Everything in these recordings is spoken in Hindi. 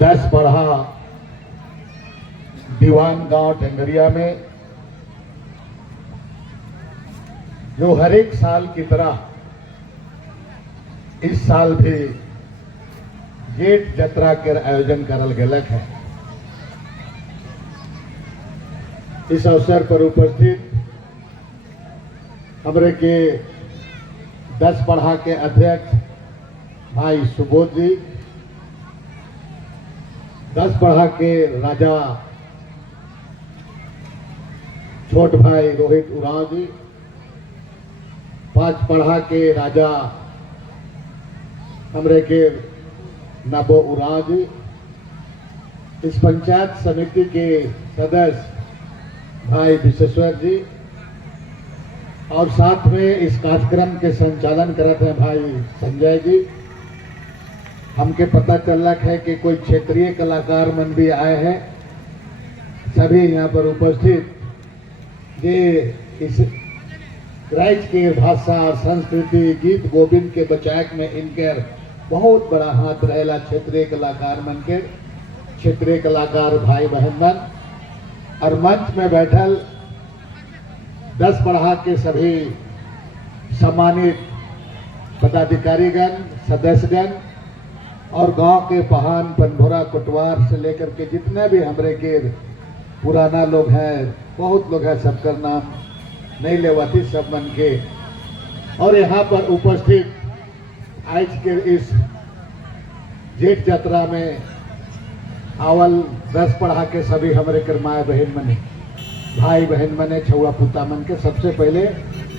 10 बढ़ा दीवान गांव टेंगरिया में जो हर एक साल की तरह इस साल भी जेठ जत्रा के आयोजन करल गेलक है। इस अवसर पर उपस्थित हमरे के 10 पढ़ा के अध्यक्ष भाई सुबोध जी, 10 पढ़ा के राजा छोट भाई रोहित उरांव जी, 5 पढ़ा के राजा हमरे के नबो उरांव जी, इस पंचायत समिति के सदस्य भाई विश्वेश्वर जी, और साथ में इस कार्यक्रम के संचालन करते हैं भाई संजय जी। हमके पता चलक है कि कोई क्षेत्रीय कलाकार मन भी आए हैं। सभी यहाँ पर उपस्थित ये इस राज्य के भाषा और संस्कृति गीत गोविंद के बचाक में इनके बहुत बड़ा हाथ रहेला। क्षेत्रीय कलाकार मन के क्षेत्रीय कलाकार भाई बहन मन और मंच में बैठल 10 पढ़ा के सभी सम्मानित पदाधिकारीगण, सदस्यगण और गांव के पहान पनभोरा कोटवार से लेकर के जितने भी हमरे के पुराना लोग हैं, बहुत लोग हैं, सबका नाम नहीं लेवाती सब मन के। और यहाँ पर उपस्थित आज के इस जेठ यात्रा में आवल 10 पढ़ा के सभी हमारे कर्माए बहन मने, भाई बहन मने, छुआ पुता मन के सबसे पहले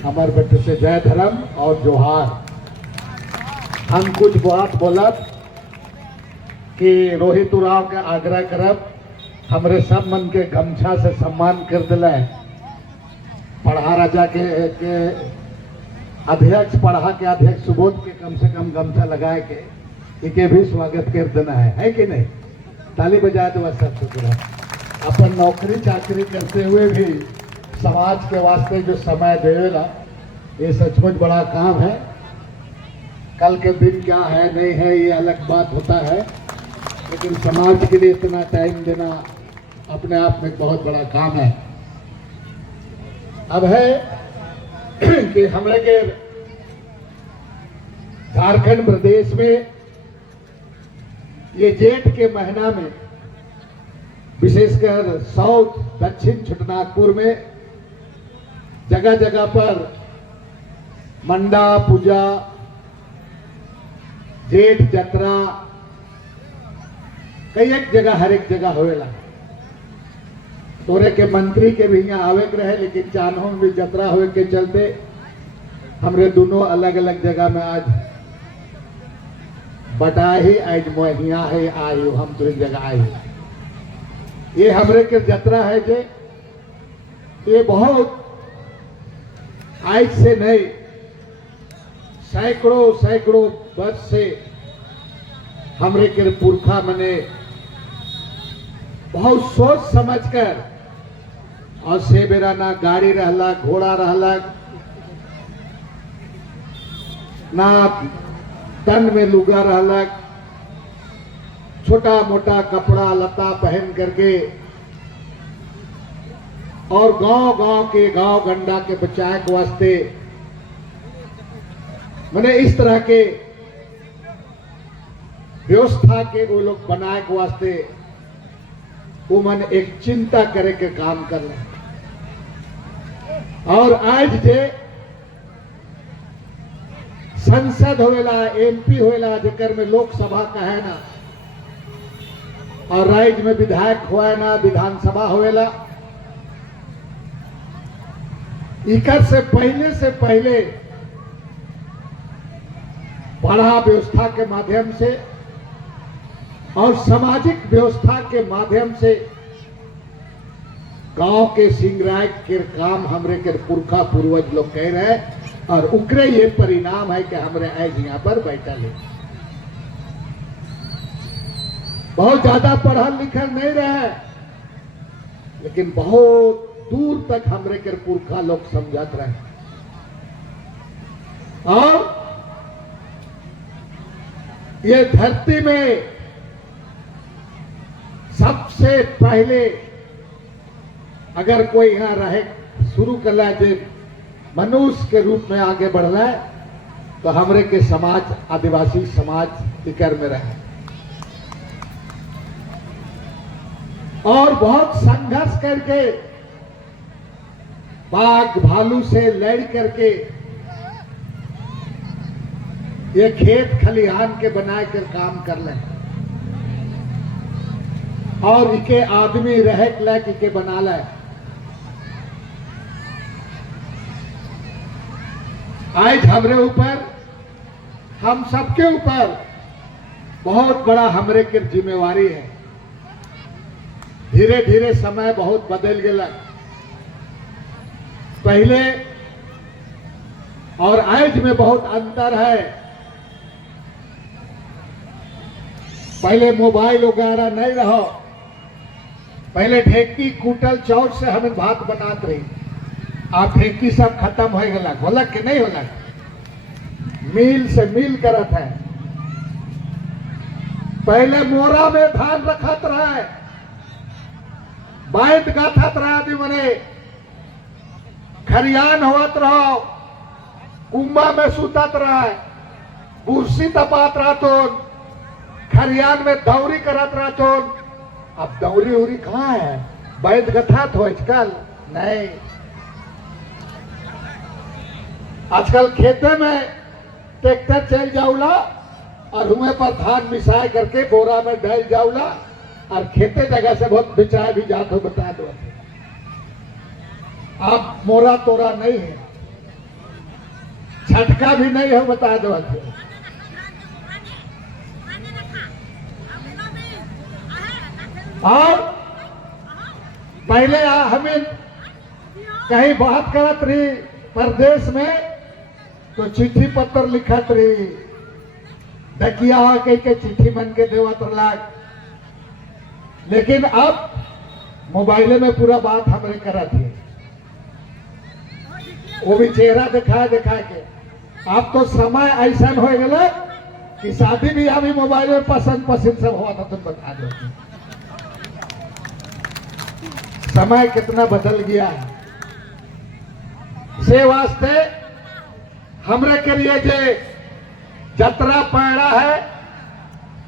हमारे बेटे से जय धर्म और जोहार। हम कुछ बात बोलब कि रोहित उरांव के आग्रह करब हमरे सब मन के गमछा से सम्मान कर दिले। पढ़ा राजा के अध्यक्ष, पढ़ा के अध्यक्ष सुबोध के कम से कम गमछा लगाए के इके भी स्वागत कर देना है कि नहीं? ताली बजा दो सब शुक्र। अपन नौकरी चाकरी करते हुए भी समाज के वास्ते जो समय देवेला, ये सचमुच बड़ा काम है। कल के दिन क्या है नहीं है ये अलग बात होता है, लेकिन समाज के लिए इतना टाइम देना अपने आप में बहुत बड़ा काम है। अब है कि हमारे के झारखंड प्रदेश में ये जेठ के महीना में विशेषकर साउथ दक्षिण छोटनागपुर में जगह जगह पर मंडा पूजा, जेठ जत्रा कई एक जगह हर एक जगह होएला। तोरे के मंत्री के भी यहाँ आवे के रहे, लेकिन चानों में भी जत्रा होए के चलते हमरे दोनों अलग अलग जगह में आज बटा ही आज मोहिया है आयु हम तो जगह आयु। ये हमरे के जत्रा है जे ये बहुत आज से नहीं सैकड़ों सैकड़ों वर्ष से हमरे के पुरखा मने बहुत सोच समझकर, और से बेरा ना गाड़ी रहला, घोड़ा रहला, ना तन में लुगा रहला, छोटा मोटा कपड़ा लता पहन करके और गांव गांव के गांव गंडा के बचाए के वास्ते मैंने इस तरह के व्यवस्था के वो लोग बनाए के वास्ते वो मन एक चिंता करे के काम कर रहे। और आज जे संसद होएला, एमपी होएला, जेकर में लोकसभा का है ना, और राज्य में विधायक हुआ ना, विधानसभा होएला, इकर से पहले बड़ा व्यवस्था के माध्यम से और सामाजिक व्यवस्था के माध्यम से गांव के सिंगराय के काम हमरे के पुरखा पूर्वज लोग कह रहे हैं, और उकरे ये परिणाम है कि हमरे आज यहाँ पर बैठा ले। बहुत ज्यादा पढ़ल लिखल नहीं रहे, लेकिन बहुत दूर तक हमरे के पुरखा लोग समझत रहे। और ये धरती में सबसे पहले अगर कोई यहाँ रहे शुरू कर ला जे मनुष्य के रूप में आगे बढ़ रहा है तो हमरे के समाज आदिवासी समाज इकर में रहे और बहुत संघर्ष करके बाघ भालू से लड़ करके ये खेत खलिहान के बनाए कर काम कर ले और इके आदमी रह लायक इके बना ले। आज हमरे ऊपर हम सबके ऊपर बहुत बड़ा हमरे के जिम्मेवारी है। धीरे धीरे समय बहुत बदल गया पहले और आज में बहुत अंतर है। पहले मोबाइल वगैरह नहीं रहो, पहले ढेकी कूटल चौट से हमें भात बनाते रही। आप ढेकी सब खत्म हो गया होलक के नहीं होलक, मील से मील करत है। पहले मोरा में धान रखत रहे, बाइट गाथत रहे आदमी मने, खरियान होत रहो, कुंबा में सुतत रहे, बुरसी तपात रहतो, खरियान में दौरी करत रहतो। अब दौरी उरी कहाँ है, बैठ गथात हो आजकल नहीं। आजकल खेते में ट्रैक्टर चल जाऊला और हुए पर धान मिसाए करके बोरा में डाल जाऊला और खेते जगह से बहुत बिचाए भी जात हो बता दो। अब मोरा तोरा नहीं है, झटका भी नहीं है बता दो। और पहले हमें कहीं बात करत रही परदेश में तो चिट्ठी पत्र लिखत रही, डकिया कह के चिट्ठी मन के देवत लाग। लेकिन अब मोबाइल में पूरा बात हमरे करत है, वो भी चेहरा दिखा दिखा के। अब तो समय ऐसा हो गया कि शादी भी अभी मोबाइल में पसंद सब हुआ था। तुम बता दो समय कितना बदल गया है। से वास्ते हमरे के लिए जे जतरा पैड़ा है,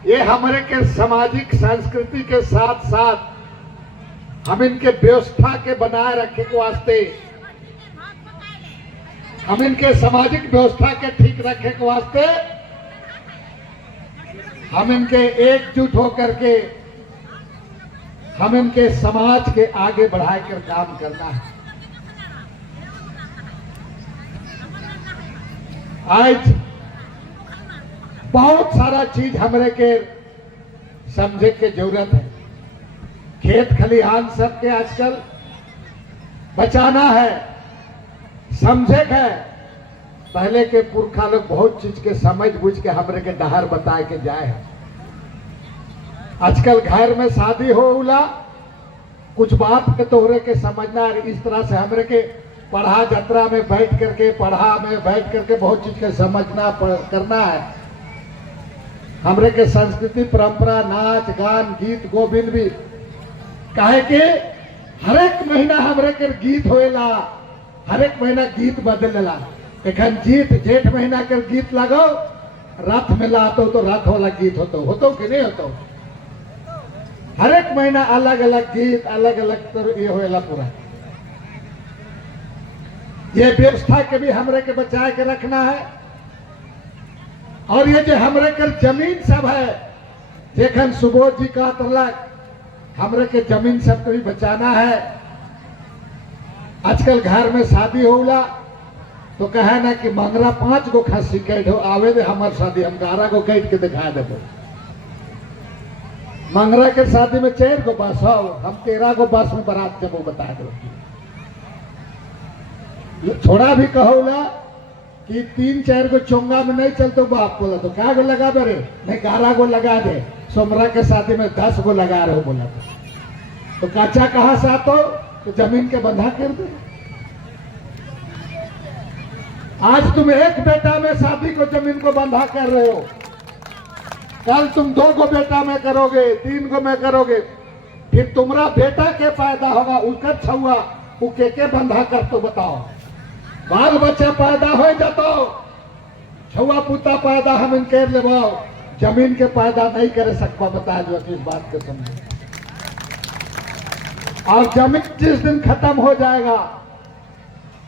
ये हमारे के सामाजिक संस्कृति के साथ साथ हम इनके व्यवस्था के बनाए रखे के वास्ते, हम इनके सामाजिक व्यवस्था के ठीक रखे के वास्ते हम इनके एकजुट होकर के हम इनके समाज के आगे बढ़ा कर काम करना है। आज बहुत सारा चीज हमरे के समझे के जरूरत है। खेत खलिहान सबके आजकल बचाना है, समझे है। पहले के पुरखा लोग बहुत चीज के समझ बुझ के हमरे के डहर बता के जाए हैं। आजकल घर में शादी हो उला कुछ बात के तोहरे के समझना, इस तरह से हमरे के पढ़ा जतरा में बैठ करके पढ़ा में बैठ करके बहुत चीज के समझना करना है। हमरे के संस्कृति परंपरा नाच गान गीत गोविंद भी काहे के हर एक महीना हमरे के गीत होएला, हर एक महीना गीत बदलेला। एखन जेठ महीना के गीत लगाओ, रथ में लातो तो रथ वाला गीत होतो कि नहीं होतो। हर एक महीना अलग अलग गीत अलग अलग तो ये होएला पूरा। ये व्यवस्था के भी हमरे के बचाए के रखना है। और ये जो हमरे के जमीन सब है, जेखन सुबोध जी का तरलक हमरे के जमीन सब को भी बचाना है। आजकल घर में शादी होला तो कहे ना कि मंगरा 5 गो खस्सी कैट हो आवे दे हमार शादी, हम 11 गो कैट के दिखा देबो। मंगरा के शादी में 4 गो बस हो, हम 13 गो बस में बारात जब बता दो। छोड़ा भी कहोला कि 3-4 गो चोंगा में नहीं चलते बाप बोला तो क्या गो लगा दे रे, नहीं 11 गो लगा दे। सोमरा के शादी में 10 गो लगा रहे हो बोला तो काचा कहाँ से आतो तो जमीन के बंधा कर दे। आज तुम एक बेटा में शादी को जमीन को बंधा कर रहे हो, कल तुम 2 गो बेटा में करोगे, 3 गो में करोगे, फिर तुम्हारा बेटा के पैदा होगा, उसका छुआ वो के बंधा कर तो बताओ। बाल बच्चा पैदा हो जाता, छुआ पुता पैदा हम इनके लेबो, जमीन के पैदा नहीं कर सकता। बता दो इस बात को समझो। और जमीन जिस दिन खत्म हो जाएगा,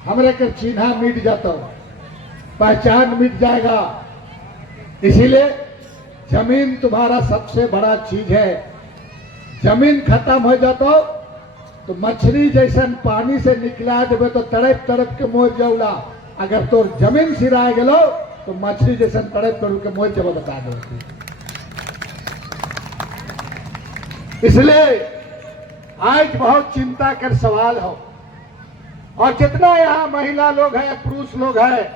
हमरे के चिन्हा मिट जाता, पहचान मिट जाएगा। इसीलिए जमीन तुम्हारा सबसे बड़ा चीज है। जमीन खत्म हो जाता तो मछली जैसन पानी से निकला देवे तो तड़प तड़प के मोर जाऊला। अगर तो जमीन सिराए गलो तो मछली जैसन तड़प तड़प के मोर जब बता दो। इसलिए आज बहुत चिंता कर सवाल हो। और जितना यहाँ महिला लोग हैं, पुरुष लोग हैं,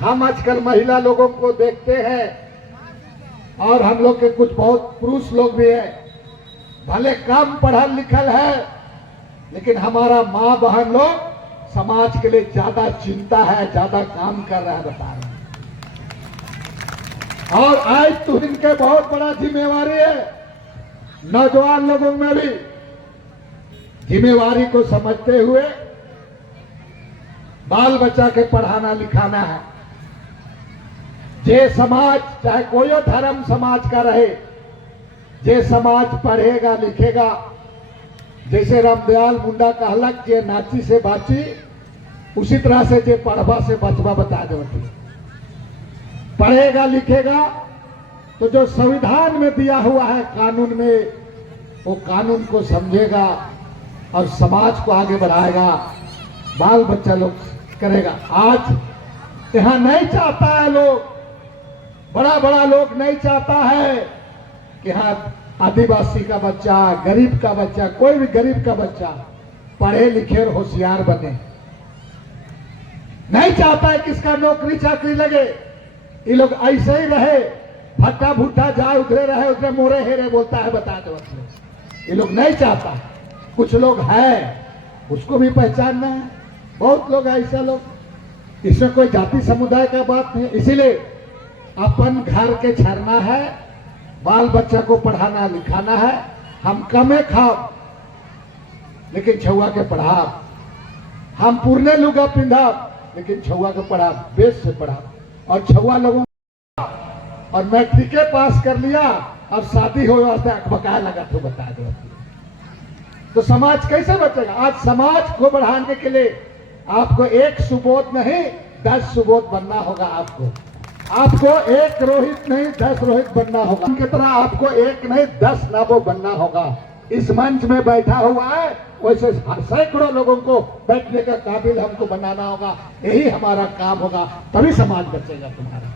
हम आजकल महिला लोगों को देखते हैं और हम लोग के कुछ बहुत पुरुष लोग भी हैं, भले कम पढ़ल लिखल है, लेकिन हमारा माँ बहन लोग समाज के लिए ज्यादा चिंता है, ज्यादा काम कर रहा है, बता रहे हैं। और आज तो इनके बहुत बड़ा जिम्मेवारी है। नौजवान लोगों में भी जिम्मेवारी को समझते हुए बाल बच्चा के पढ़ाना लिखाना है। जे समाज चाहे कोई धर्म समाज का रहे, जे समाज पढ़ेगा लिखेगा, जैसे रामदयाल मुंडा कहलक जे नाची से बाची, उसी तरह से जे पढ़वा से बचवा बता देती। पढ़ेगा लिखेगा तो जो संविधान में दिया हुआ है कानून में, वो कानून को समझेगा और समाज को आगे बढ़ाएगा, बाल बच्चा लोग करेगा। आज यहाँ नहीं चाहता है लोग, बड़ा बड़ा लोग नहीं चाहता है कि हाँ आदिवासी का बच्चा, गरीब का बच्चा, कोई भी गरीब का बच्चा पढ़े लिखे और होशियार बने। नहीं चाहता है किसका नौकरी चाकरी लगे। ये लोग ऐसे ही रहे, भट्टा भुट्टा जाए उधरे रहे, उधरे मोरे हेरे बोलता है, बता दो। ये लोग नहीं चाहता। कुछ लोग है, उसको भी पहचानना है। बहुत लोग ऐसा लोग, इसमें कोई जाति समुदाय का बात नहीं। इसीलिए अपन घर के छरना है, बाल बच्चा को पढ़ाना लिखाना है। हम कमे खाओ लेकिन छुआ के पढ़ा, हम पूर्णे लुगा पिंधा लेकिन छुआ के पढ़ा, बेस से पढ़ा। और छुआ लोगों और मैट्रिक पास कर लिया और शादी हो वास्ते अखबकाया लगा तो बता दो, तो समाज कैसे बचेगा। आज समाज को बढ़ाने के लिए आपको एक सुबोध नहीं 10 सुबोध बनना होगा। आपको एक रोहित नहीं 10 रोहित बनना होगा। उनकी तरह आपको एक नहीं 10 नाबो बनना होगा। इस मंच में बैठा हुआ है, वैसे सैकड़ों लोगों को बैठने का काबिल हमको बनाना होगा। यही हमारा काम होगा, तभी समाज बचेगा तुम्हारा,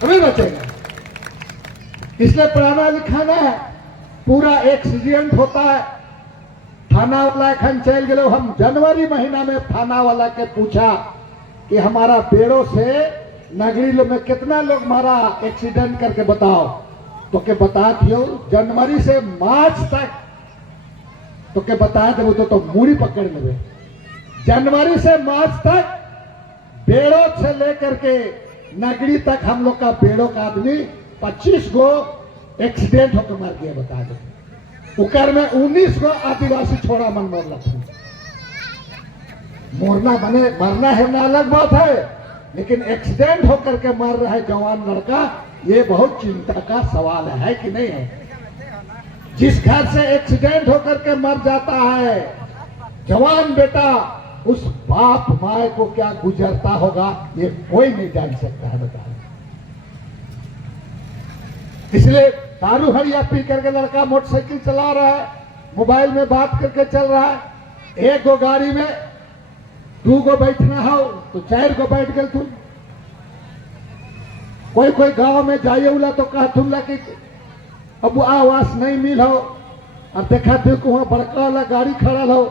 तभी बचेगा। इसलिए पढ़ाना लिखाना है। पूरा एक्सीडेंट होता है, थाना वाला एखन चल गए। हम जनवरी महीना में थाना वाला के पूछा कि हमारा पेड़ों से नगरी में कितना लोग मारा एक्सीडेंट करके बताओ, तो के बता दियो जनवरी से मार्च तक, तो के बता दे तो मूड़ी पकड़ ले। जनवरी से मार्च तक बेड़ों से लेकर के नगरी तक हम लोग का बेड़ों का आदमी 25 गो एक्सीडेंट होकर मर गया, बता दो। उकर में 19 गो आदिवासी छोड़ा मन मोरला। मोरना बने मरना है ना अलग बात है, लेकिन एक्सीडेंट होकर के मर रहा है जवान लड़का, ये बहुत चिंता का सवाल है कि नहीं है। जिस घर से एक्सीडेंट होकर के मर जाता है जवान बेटा, उस बाप माए को क्या गुजरता होगा ये कोई नहीं जान सकता है, बता। इसलिए दारू हरिया पी करके लड़का मोटरसाइकिल चला रहा है, मोबाइल में बात करके चल रहा है। एक गो गाड़ी में 2 गो बैठना हो तो 4 गो बैठ गए तुम। कोई गांव में जाइए उला तो कहतुल्ला कि अब आवास नहीं मिल हो, और देखा थे कि वहां बड़का वाला गाड़ी खड़ा हो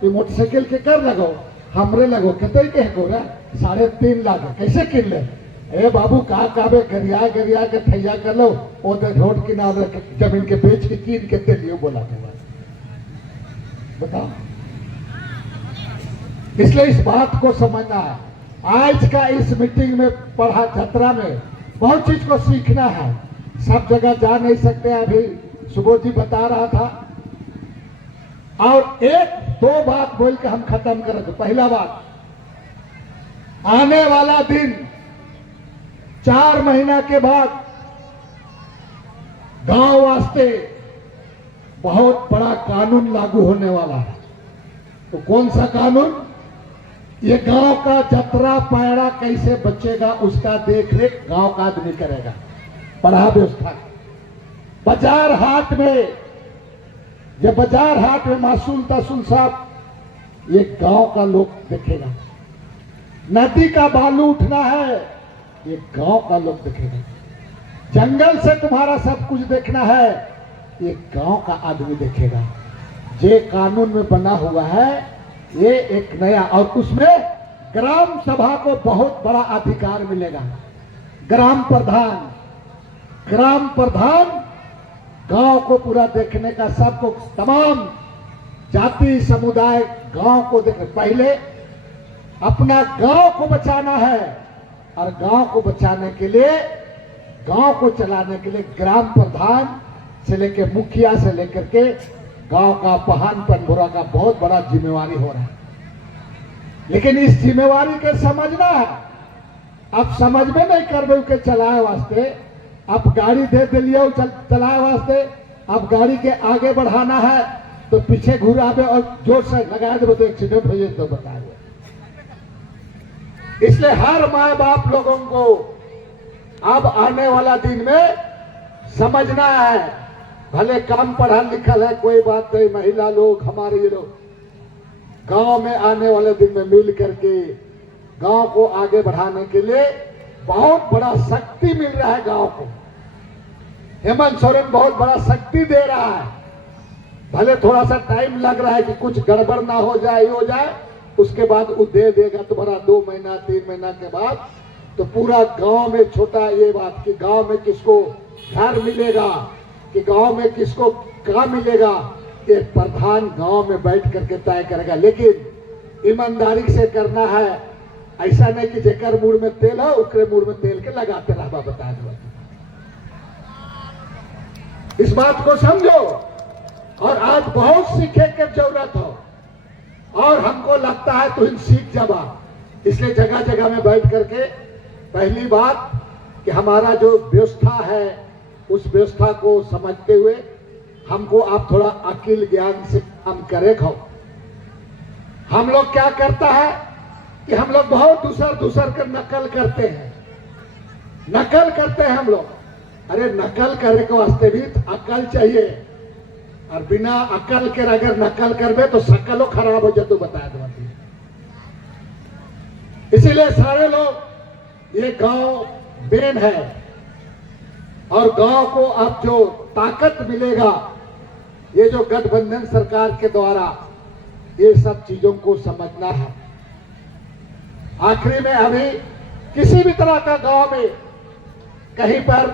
तो मोटरसाइकिल के कर लगो, हमरे लगो कितने के है गोरा 3.5 लाख कैसे किन ले। ए बाबू कहा काबे गरिया के थैया कर लो, वो तो रोड किनारे जमीन के बेच के कीन के दे लियो, बोला बताओ। इसलिए इस बात को समझना है। आज का इस मीटिंग में पढ़ा छत्रा में बहुत चीज को सीखना है। सब जगह जा नहीं सकते, अभी सुबोध जी बता रहा था। और एक दो बात बोल के हम खत्म करें। तो पहला बात, आने वाला दिन 4 महीना के बाद गांव वास्ते बहुत बड़ा कानून लागू होने वाला है। तो कौन सा कानून? ये गांव का जतरा पैड़ा कैसे बचेगा उसका देखरेख गांव का आदमी करेगा। बड़ा व्यवस्था बाजार हाट में, जब बाजार हाट में मासूल तसूल साहब ये गांव का लोग देखेगा। नदी का बालू उठना है, ये गांव का लोग देखेगा। जंगल से तुम्हारा सब कुछ देखना है, ये गांव का आदमी देखेगा। जे कानून में बना हुआ है ये एक नया, और उसमें ग्राम सभा को बहुत बड़ा अधिकार मिलेगा। ग्राम प्रधान गांव को पूरा देखने का, सबको, तमाम जाति समुदाय गांव को देख। पहले अपना गांव को बचाना है, और गांव को बचाने के लिए, गांव को चलाने के लिए ग्राम प्रधान से लेकर मुखिया से लेकर के गांव का पहान पनभुरा का बहुत बड़ा जिम्मेवारी हो रहा है। लेकिन इस जिम्मेवारी के समझना है। अब समझ में नहीं कर दो के चलाए वास्ते, अब गाड़ी दे दिलियो चलाए वास्ते, अब गाड़ी के आगे बढ़ाना है तो पीछे घुरावे और जोर से लगा दे तो एक्सीडेंट हो जाए तो बताए। इसलिए हर माँ बाप लोगों को अब आने वाला दिन में समझना है। भले कम पढ़ा लिखल है कोई बात नहीं, महिला लोग, हमारे ये लोग गांव में आने वाले दिन में मिल करके गांव को आगे बढ़ाने के लिए बहुत बड़ा शक्ति मिल रहा है गांव को। हेमंत सोरेन बहुत बड़ा शक्ति दे रहा है। भले थोड़ा सा टाइम लग रहा है कि कुछ गड़बड़ ना हो जाए, ये हो जाए, उसके बाद वो दे देगा तुम्हारा 2 महीना 3 महीना के बाद। तो पूरा गांव में छोटा ये बात कि गांव में किसको घर मिलेगा, कि गांव में किसको काम मिलेगा, ये प्रधान गांव में बैठ करके तय करेगा। लेकिन ईमानदारी से करना है। ऐसा नहीं कि जेकर मुड़ में तेल है उकरे मुड़ में तेल के लगाते रहा। बता दो, इस बात को समझो। और आज बहुत सीखे के जरूरत हो, और हमको लगता है तो इन सीख जावा। इसलिए जगह जगह में बैठ करके पहली बात कि हमारा जो व्यवस्था है उस व्यवस्था को समझते हुए हमको आप थोड़ा अकिल ज्ञान से काम करे। खाओ हम लोग क्या करता है कि हम लोग बहुत दूसर कर नकल करते हैं, हम लोग। अरे नकल करने के वास्ते भी अकल चाहिए, और बिना अकल के अगर नकल करबे तो शकलो खराब हो जाए। तो बताया दो। इसीलिए सारे लोग, ये गांव देन है, और गांव को अब जो ताकत मिलेगा ये जो गठबंधन सरकार के द्वारा, ये सब चीजों को समझना है। आखिरी में अभी किसी भी तरह का गांव में कहीं पर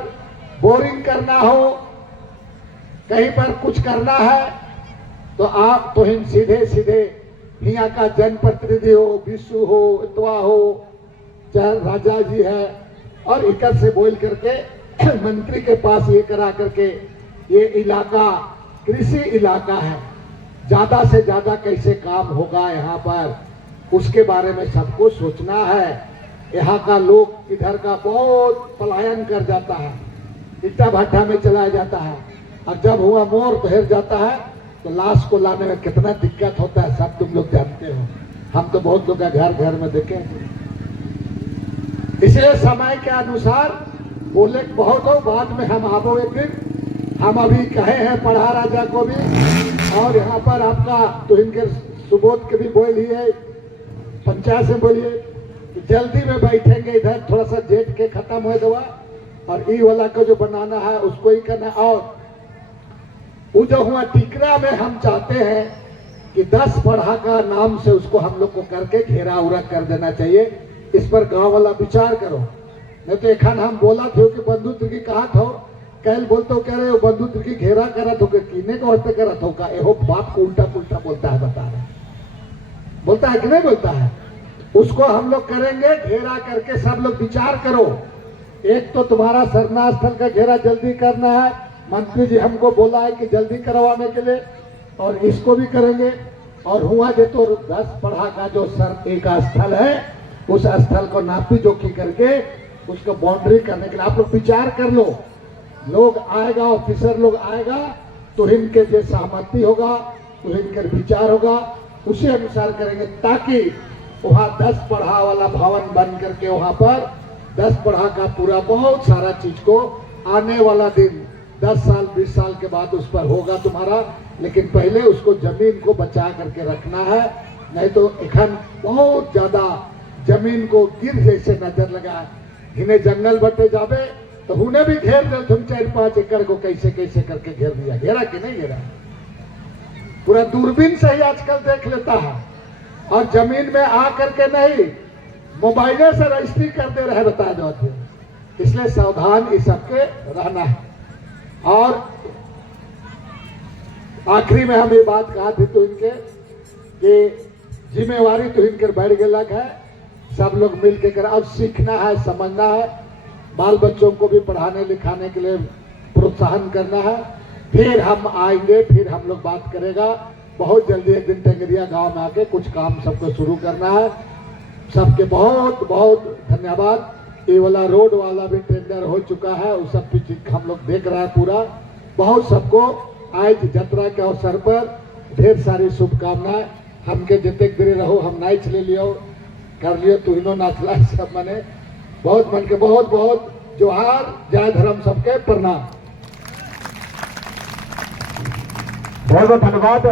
बोरिंग करना हो, कहीं पर कुछ करना है, तो आप तो इन सीधे सीधे यहाँ का जनप्रतिनिधि हो, विशु हो, इतवा हो, चाहे राजा जी है, और इकर से बोल करके मंत्री के पास ये करा करके, ये इलाका कृषि इलाका है, ज्यादा से ज्यादा कैसे काम होगा यहाँ पर, उसके बारे में सबको सोचना है। यहाँ का लोग इधर का बहुत पलायन कर जाता है, इट्टा भट्टा में चला जाता है, और जब हुआ मोर पहर जाता है तो लाश को लाने में कितना दिक्कत होता है, सब तुम लोग जानते हो। हम तो बहुत लोग घर घर में देखे। इसलिए समय के अनुसार बोले बहुत हो, बाद में हम आवो एक दिन। हम अभी कहे हैं पढ़ा राजा को भी, और यहाँ पर आपका तो इनके सुबोध के भी बोल ही है, पंचायत से बोलिए कि जल्दी में बैठेंगे इधर, थोड़ा सा जेट के खत्म हो दवा, और ई वाला को जो बनाना है उसको ही करना। और वो जो हुआ टिकरा में हम चाहते हैं कि 10 पढ़ा का नाम से उसको हम लोग को करके घेरा उरा कर देना चाहिए। इस पर गांव वाला विचार करो। नहीं तो एक हम बोला थे कि बंधु तिर्की कहा था, कल बोलते कह रहे हो बंधु तिर्की घेरा करा तो कीने को वास्ते करा था का, एहो बात को उल्टा पुल्टा बोलता है, बता रहे बोलता है कि नहीं बोलता है। उसको हम लोग करेंगे घेरा करके। सब लोग विचार करो, एक तो तुम्हारा सरना स्थल का घेरा जल्दी करना है, मंत्री जी हमको बोला है कि जल्दी करवाने के लिए, और इसको भी करेंगे। और हुआ जे तो 10 पढ़ा का जो सर एक स्थल है, उस स्थल को नापी जोखी करके उसको बाउंड्री करने के लिए आप लोग विचार कर लो। लोग आएगा, ऑफिसर लोग आएगा, तो इनके जो सहमति होगा, तो इनके विचार होगा, उसी अनुसार करेंगे, ताकि वहाँ 10 पढ़ा वाला भवन बन करके वहाँ पर 10 पढ़ा का पूरा बहुत सारा चीज को आने वाला दिन 10 साल 20 साल के बाद उस पर होगा तुम्हारा। लेकिन पहले उसको जमीन को बचा करके रखना है, नहीं तो एखन बहुत ज्यादा जमीन को गिर जैसे नजर लगा। इन्हें जंगल बटे जावे तो उन्हें भी घेर दे, तुम 4-5 एकड़ को कैसे कैसे करके घेर दिया। घेरा कि नहीं घेरा? पूरा दूरबीन से ही आजकल देख लेता है, और जमीन में आ करके नहीं, मोबाइले से रजिस्ट्री करते रहे, बता दो। इसलिए सावधान इस सबके रहना है। और आखिरी में हम ये बात कहा थी तो इनके कि जिम्मेवारी तो इनके बढ़ गलक है, सब लोग मिल के कर। अब सीखना है, समझना है, बाल बच्चों को भी पढ़ाने लिखाने के लिए प्रोत्साहन करना है। फिर हम आएंगे, फिर हम लोग बात करेगा। बहुत जल्दी एक दिन टेंगरिया गांव में आके कुछ काम सबको शुरू करना है। सबके बहुत बहुत धन्यवाद। ये वाला रोड वाला भी टेंडर हो चुका है, उस सब चीज हम लोग देख रहे हैं पूरा। बहुत सबको आज यात्रा के अवसर पर ढेर सारी शुभकामनाएं। हमके जितने देरी रहो, हम नाच ले लियो, कर लियो, तू इनो नाचला, सब मने बहुत मन के बहुत बहुत जोहार। जय धर्म, सबके प्रणाम। बहुत बहुत धन्यवाद।